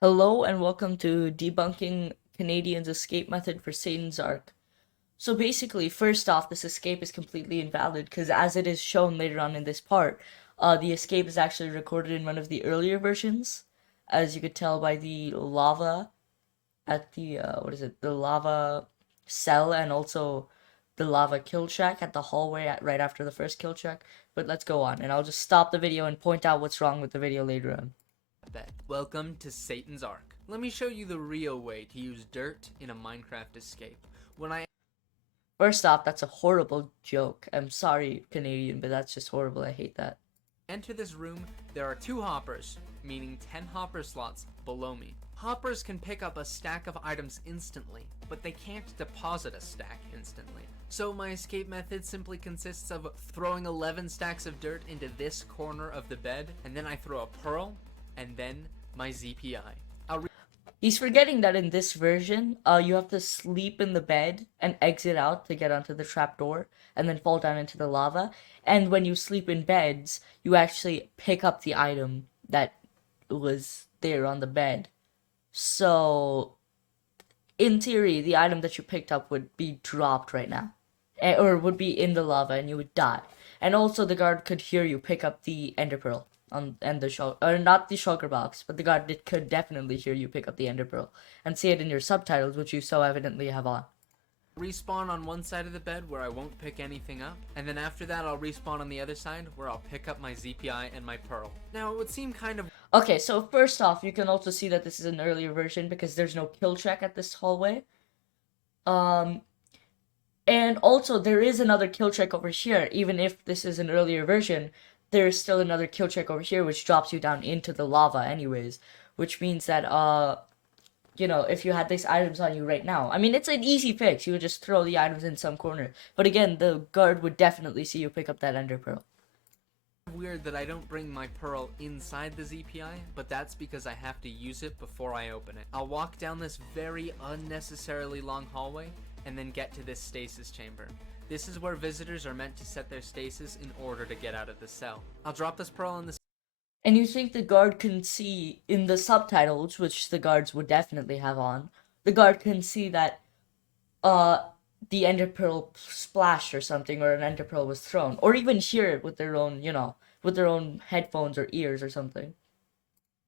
Hello and welcome to Debunking Canadian's escape method for Satan's Ark. So basically, first off, this escape is completely invalid because as it is shown later on in this part, the escape is actually recorded in one of the earlier versions, as you could tell by the lava at the, the lava cell and also the lava kill track at the hallway right after the first kill track. But let's go on, and I'll just stop the video and point out what's wrong with the video later on. Welcome to Satan's Ark. Let me show you the real way to use dirt in a Minecraft escape. First off, that's a horrible joke. I'm sorry, Canadian, but that's just horrible. I hate that. Enter this room, there are 2 hoppers, meaning 10 hopper slots below me. Hoppers can pick up a stack of items instantly, but they can't deposit a stack instantly. So my escape method simply consists of throwing 11 stacks of dirt into this corner of the bed, and then I throw a pearl, and then my ZPI. He's forgetting that in this version, you have to sleep in the bed and exit out to get onto the trapdoor, and then fall down into the lava. And when you sleep in beds, you actually pick up the item that was there on the bed. So, in theory, the item that you picked up would be dropped right now, or would be in the lava, and you would die. And also, the guard could hear you pick up the ender pearl and the shulker, or not the shulker box, but the guard could definitely hear you pick up the ender pearl and see it in your subtitles, which you so evidently have on. Respawn on one side of the bed where I won't pick anything up, and then after that I'll respawn on the other side where I'll pick up my ZPI and my pearl. Now it would seem kind of Okay, so first off, you can also see that this is an earlier version because there's no kill check at this hallway. Um, and also there is another kill check over here, even if this is an earlier version. There's still another kill check over here which drops you down into the lava anyways, which means that if you had these items on you right now, I mean, it's an easy fix. You would just throw the items in some corner, but again, the guard would definitely see you pick up that ender pearl. weird that I don't bring my pearl inside the ZPI, but that's because I have to use it before I open it. I'll walk down this very unnecessarily long hallway and then get to this stasis chamber. This is where visitors are meant to set their stasis in order to get out of the cell. I'll drop this pearl in the And you think the guard can see in the subtitles, which the guards would definitely have on, the guard can see that uh the ender pearl splashed or something, or an ender pearl was thrown, or even hear it with their own, with their own headphones or ears or something.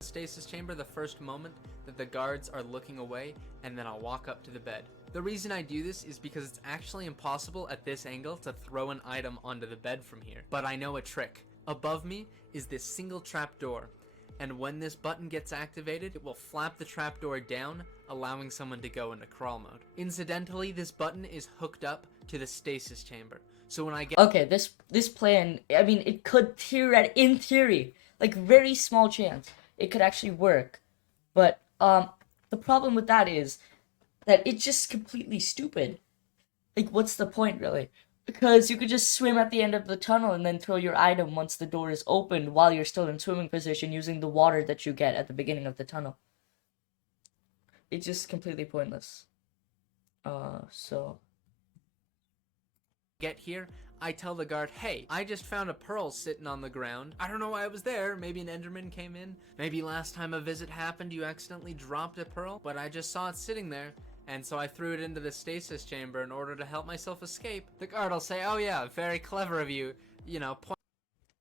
stasis chamber the first moment that the guards are looking away, and then I'll walk up to the bed. The reason I do this is because it's actually impossible at this angle to throw an item onto the bed from here, but I know a trick. Above me is this single trapdoor, and when this button gets activated, it will flap the trapdoor down, allowing someone to go into crawl mode. Incidentally, this button is hooked up to the stasis chamber, so when I get Okay, this plan, I mean, it could in theory, like very small chance, it could actually work, but the problem with that is that it's just completely stupid. Like, what's the point, really? Because you could just swim at the end of the tunnel and then throw your item once the door is opened while you're still in swimming position using the water that you get at the beginning of the tunnel. It's just completely pointless. So get here, I tell the guard, hey, I just found a pearl sitting on the ground. I don't know why it was there. Maybe an enderman came in. Maybe last time a visit happened, you accidentally dropped a pearl, but I just saw it sitting there. And so I threw it into the stasis chamber in order to help myself escape. The guard will say, oh yeah, very clever of you,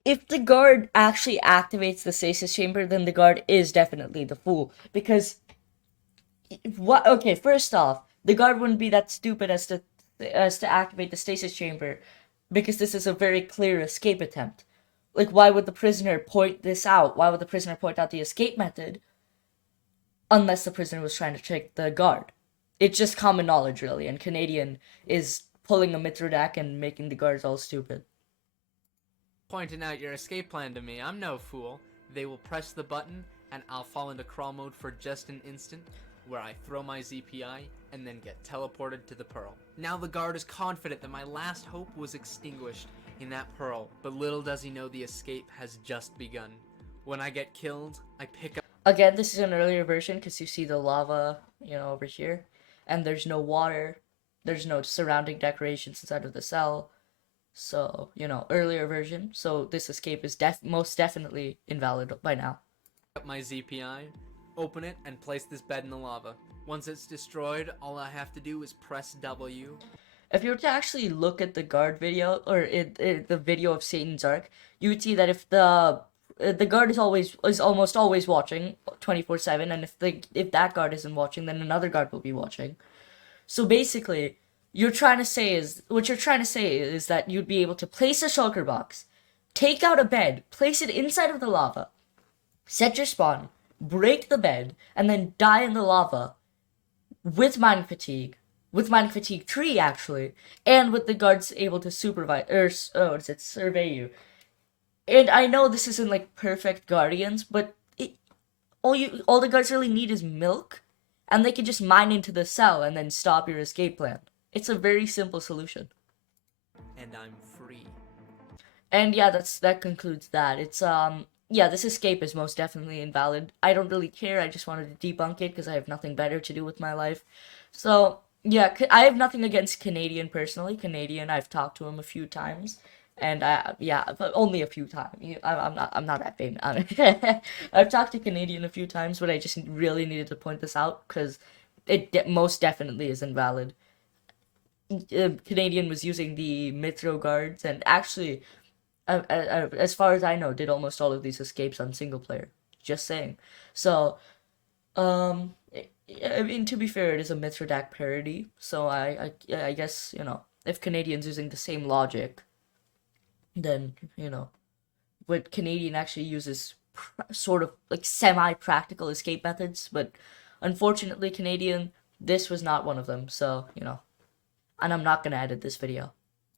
if the guard actually activates the stasis chamber, then the guard is definitely the fool. Because what? Okay, first off, the guard wouldn't be that stupid as to activate the stasis chamber, because this is a very clear escape attempt. Like, why would the prisoner point this out? Why would the prisoner point out the escape method? Unless the prisoner was trying to trick the guard. It's just common knowledge, really, and Canadian is pulling a Mithridac and making the guards all stupid. pointing out your escape plan to me. I'm no fool. They will press the button, and I'll fall into crawl mode for just an instant, where I throw my ZPI, and then get teleported to the pearl. Now the guard is confident that my last hope was extinguished in that pearl, but little does he know the escape has just begun. When I get killed, I pick up. Again, this is an earlier version because you see the lava, over here, and there's no water, there's no surrounding decorations inside of the cell. So, earlier version. So this escape is most definitely invalid by now. My ZPI, open it, and place this bed in the lava. Once it's destroyed, all I have to do is press W. If you were to actually look at the guard video or the video of Satan's Ark, you would see that if the guard is almost always watching 24/7, and if that guard isn't watching, then another guard will be watching. So basically, what you're trying to say is that you'd be able to place a shulker box, take out a bed, place it inside of the lava, set your spawn, break the bed, and then die in the lava with mining fatigue. With mining fatigue 3 actually, and with the guards able to supervise survey you. And I know this isn't like perfect guardians, but all the guards really need is milk, and they can just mine into the cell and then stop your escape plan. It's a very simple solution. And I'm free. And yeah, that concludes that. Yeah, this escape is most definitely invalid. I don't really care. I just wanted to debunk it because I have nothing better to do with my life. So yeah, I have nothing against Kenadian personally. Kenadian, I've talked to him a few times, and yeah, but only a few times. I'm not that famous. I've talked to Kenadian a few times, but I just really needed to point this out because most definitely is invalid. Kenadian was using the Mithro guards, and actually, as far as I know, did almost all of these escapes on single player. Just saying. So, I mean, to be fair, it is a Mithridac parody, so I guess, if Kenadian's using the same logic, then, but Kenadian actually uses sort of like semi-practical escape methods, but unfortunately, Kenadian, this was not one of them, so, and I'm not gonna edit this video.